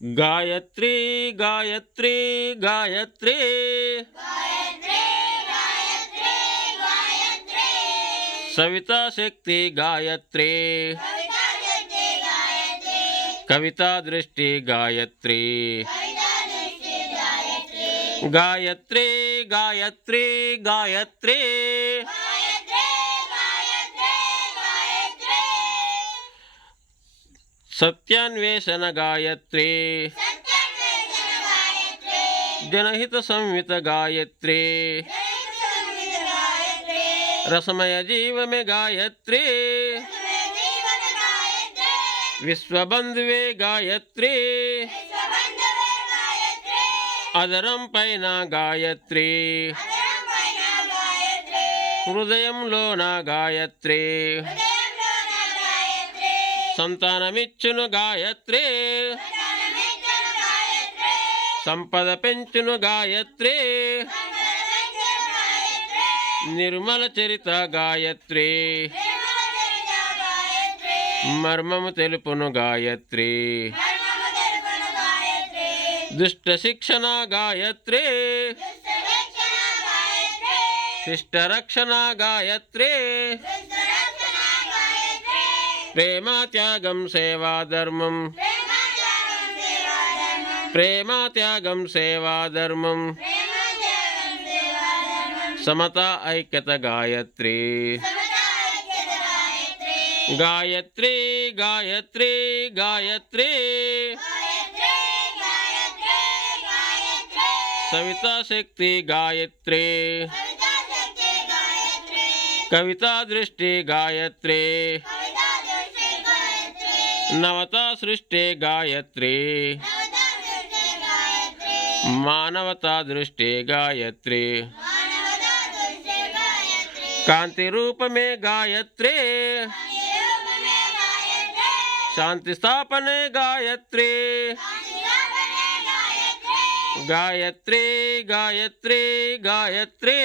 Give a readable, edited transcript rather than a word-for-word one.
गायत्री गायत्री गायत्री गायत्री गायत्री गायत्री सविता शक्ति गायत्री कविता शक्ति गायत्री कविता दृष्टि गायत्री कविता दृष्टि गायत्री गायत्री गायत्री गायत्री गायत्री गायत्री गायत्री सत्यान्वेषण गायत्री सत्यान्वेषण गायत्री जनहित संवित गायत्री संवित गायत्री रसमय जीव में गायत्री जीवन गायत्री विश्वबंधुवे गायत्री विश्वबंधुवे गायत्री अदरं पैन गायत्री अदरं पैन गायत्री हृदयंलोन गायत्री हृदయంలోన గాయత్రి సంతానమిచ్చును గాయత్రి సంతానమిచ్చును గాయత్రి సంపద పెంచును గాయత్రి సంపదమిచ్చును గాయత్రి నిర్మల చరిత గాయత్రి నిర్మల చరిత గాయత్రి మర్మము తెలుపును గాయత్రి మర్మము తెలుపును గాయత్రి దుష్ట శిక్షణ గాయత్రి దుష్ట శిక్షణ గాయత్రి శిష్ట రక్షణ గాయత్రి దుష్ట రక్షణ గాయత్రి ప్రేమ త్యాగం సేవా ధర్మం ప్రేమ త్యాగం సేవా ధర్మం ప్రేమ త్యాగం సేవా ధర్మం ప్రేమ త్యాగం సేవా ధర్మం సమత ఐక్యత గాయత్రి సమతా ఐక్యత గాయత్రి గాయత్రి గాయత్రి గాయత్రి గాయత్రి గాయత్రి గాయత్రి సవితా శక్తి గాయత్రి కవితా శక్తి గాయత్రి కవితా దృష్టి గాయత్రి కవితా దృష్టి గాయత్రి నవతా సృష్టి గాయత్రి నవతా దృష్టి గాయత్రి మానవతా దృష్టి గాయత్రి మానవతా దృష్టి గాయత్రి కాంతి రూపమే గాయత్రి నిరూపమే గాయత్రి శాంతి స్థాపనే గాయత్రి శాంతిలాపనే గాయత్రి గాయత్రి గాయత్రి గాయత్రి గాయత్రి